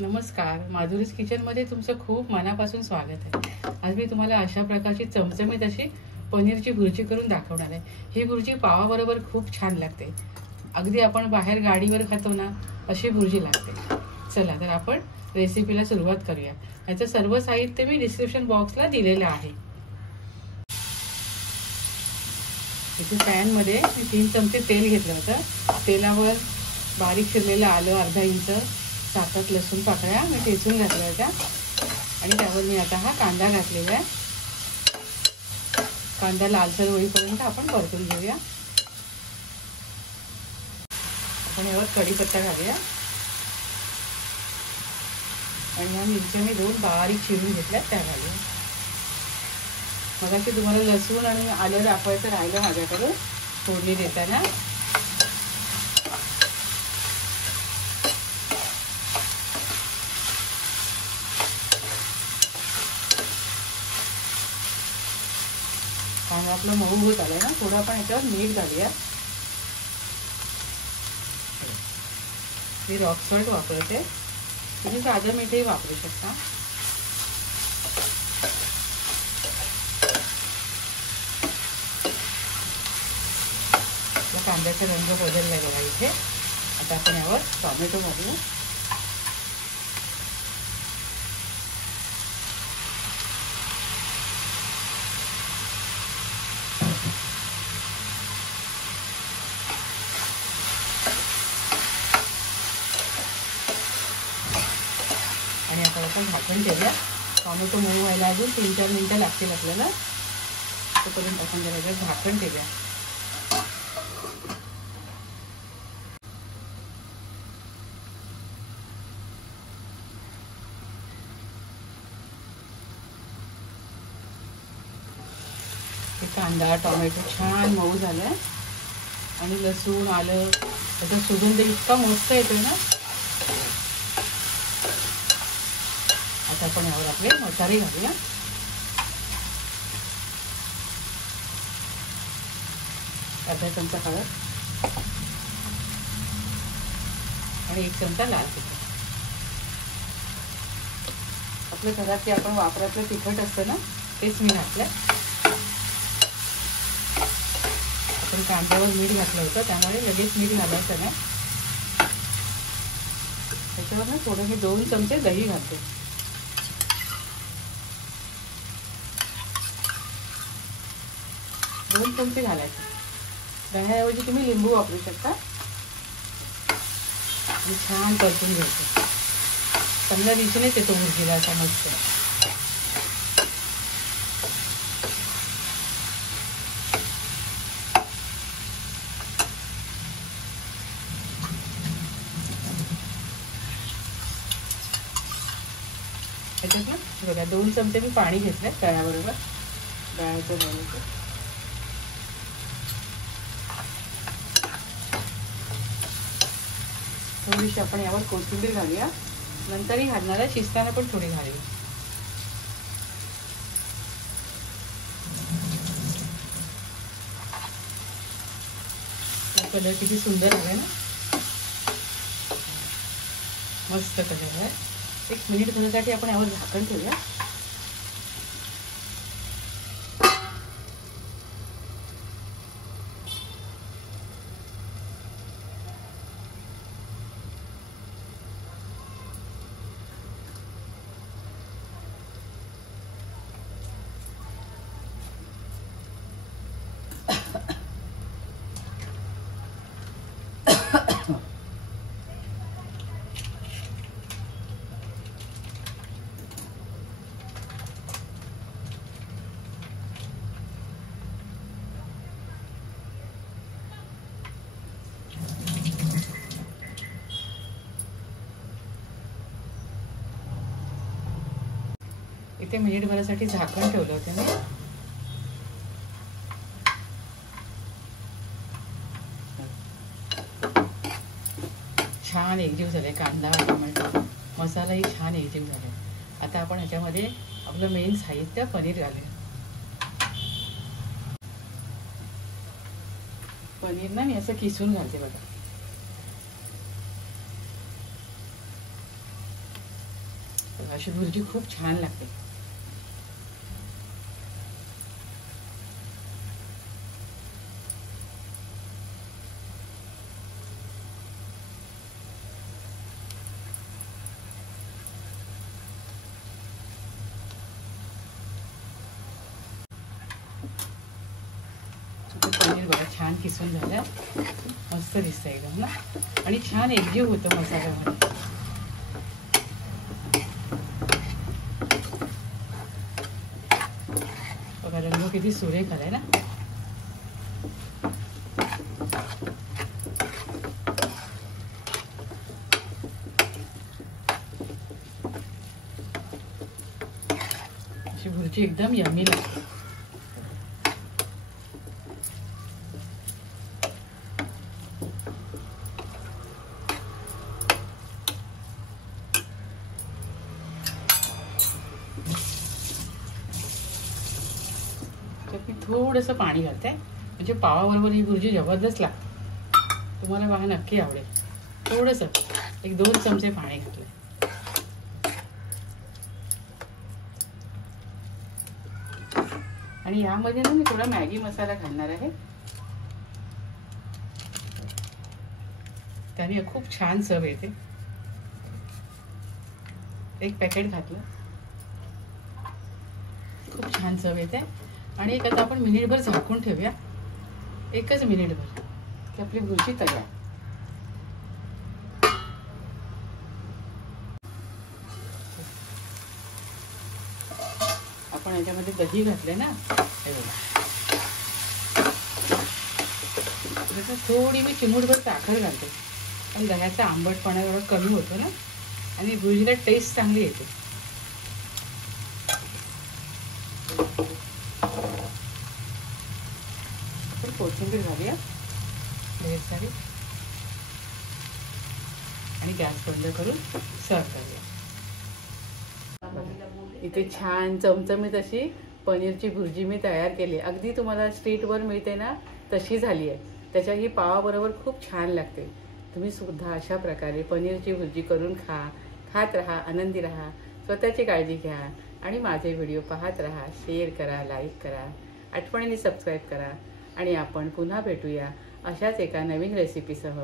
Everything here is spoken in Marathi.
नमस्कार, माधुरीज किचनमध्ये तुमचं खूप मनापासून स्वागत आहे। आज मी तुम्हाला अशा प्रकारची चमचमीत अशी पनीरची भुर्जी करून दाखवणार आहे। ही भुर्जी पावाबरोबर खूप छान लागते। अगदी आपण बाहेर गाडीवर खातो ना अशी भुर्जी लागते। चला तर आपण रेसिपीला सुरुवात करूया। याचं सर्व साहित्य मी डिस्क्रिप्शन बॉक्सला दिलेलं आहे। इथे पॅन मध्ये मी 3 चमचे तेल घेतलं होतं। तेलावर बारीक चिरलेलं आलं अर्धा इंच, 7 लसूण पाकळ्या मी ठेचून घातल्या होत्या आणि त्यावर मी आता हा कांदा घातलेला आहे। कांदा लालसर होईपर्यंत आपण परतून घेऊया। आपण यावर कढीपत्ता घालूया आणि ह्या मिरच्या मी 2 बारीक चिरून घेतल्या त्या घालूया। मगाशी तुम्हाला लसूण आणि आलं दाखवायचं राहिलं माझ्याकडून फोडणी देताना। कांदा आपला मऊ होत आलाय ना, थोडं आपण याच्यावर मीठ घालूया। मी रॉक सॉल्ट वापरते, तुम्ही साधं मीठही वापरू शकता। कांद्याचा रंग बदलला गेला इथे। आता आपण यावर टोमॅटो घालू। आणि आता आपण झाकण ठेवूया। टोमॅटो मऊ व्हायला अजून 3-4 मिनिटं लागतील आपल्याला, तोपर्यंत आपण जरा झाकण ठेवूया। कांदा टोमॅटो छान मऊ झालाय आणि लसूण आलं त्याचा सुगंध इतका मस्त येतोय ना। आता आपण यावर आपले मसाले घालूया। अर्धा चमचा हळद आणि 1 चमचा लाल तिखट। आपल्या घरात जे आपण वापरातलं तिखट असतं ना तेच मी घातलं। आपण कांद्यावर मीठ घातलं होतं त्यामुळे लगेच मीठ घालायचं नाही। त्याच्यावर ना थोडं मी 2 चमचे दही घालते। दोन चमचे घालायचे। दह्याऐवजी तुम्ही लिंबू वापरू शकता। आणि छान परतून घ्यायचं। चांगल्या दिशेनेच येतो भुर्जीला असा मस्त। त्याच्यात ना बघा 2 चमचे मी पाणी घेतलं तळ्याबरोबर, डाळीचं बनवतो। थोडीशी आपण यावर कोथिंबीर घालूया, नंतरही घालणार आहे, शिजताना पण थोडी घालूया। कलर किती सुंदर आहे ना, मस्त कलर आहे। 1 मिनिट होण्यासाठी आपण यावर झाकण ठेवूया। इथे मिनिटभरासाठी झाकण ठेवलं होतं मी। छान एकजीव झाले कांदा टोमॅटो मसालाही छान एकजीव झाले। आता आपण ह्याच्यामध्ये आपलं मेन साहित्य पनीर घालूया। पनीर ना मी असं किसून घालते बघा। अशी भुर्जी खूप छान लागते. पनीर बघा छान किसून झालं, मस्त दिसतं एकदम ना, आणि छान एकजीव होतं मसाल्यामध्ये. बघा रंग किती सुरेख आलाय ना. अशी भुर्जी एकदम यम्मी लागते. मी थोडंसं पाणी घालते, म्हणजे पावाबरोबर ही भुर्जी जबरदस्त लागते. तुम्हाला बघा नक्की आवडेल. थोडंसं 1-2 चमचे पाणी घातले. आणि यामध्ये ना मी थोडा मॅगी मसाला घालणार आहे, त्याने खूप छान चव येते. 1 पॅकेट घातलं, खूप छान चव येते. आणि एक आता आपण मिनिटभर झाकून ठेवूया, 1च मिनिटभर, की आपली भुर्जी तयार. आपण याच्यामध्ये दही घातले ना, हे बघा. थोडी मी चिमूटभर साखर घालते, पण दह्याचा आंबटपणा एवढा कमी होतो ना, आणि भुर्जीला टेस्ट चांगली येते. कोथिंबीर घालूया ढेर सारी, आणि गॅस बंद करून सर्व करूया. इथे छान चमचमीत अशी पनीरची भुर्जी मी तयार केली. अगदी तुम्हाला स्ट्रीटवर मिळते ना तशी झाली आहे. त्याच्या ही पावाबरोबर खूप छान लागते. तुम्ही सुद्धा अशा प्रकारे पनीरची भुर्जी करून खात राहा, आनंदी राहा, स्वतःची काळजी घ्या, आणि माझे व्हिडिओ पाहत राहा. शेअर करा, लाईक करा, आठवणीने सबस्क्राईब करा. आणि आपण पुन्हा भेटूया अशाच एका नवीन रेसिपीसह.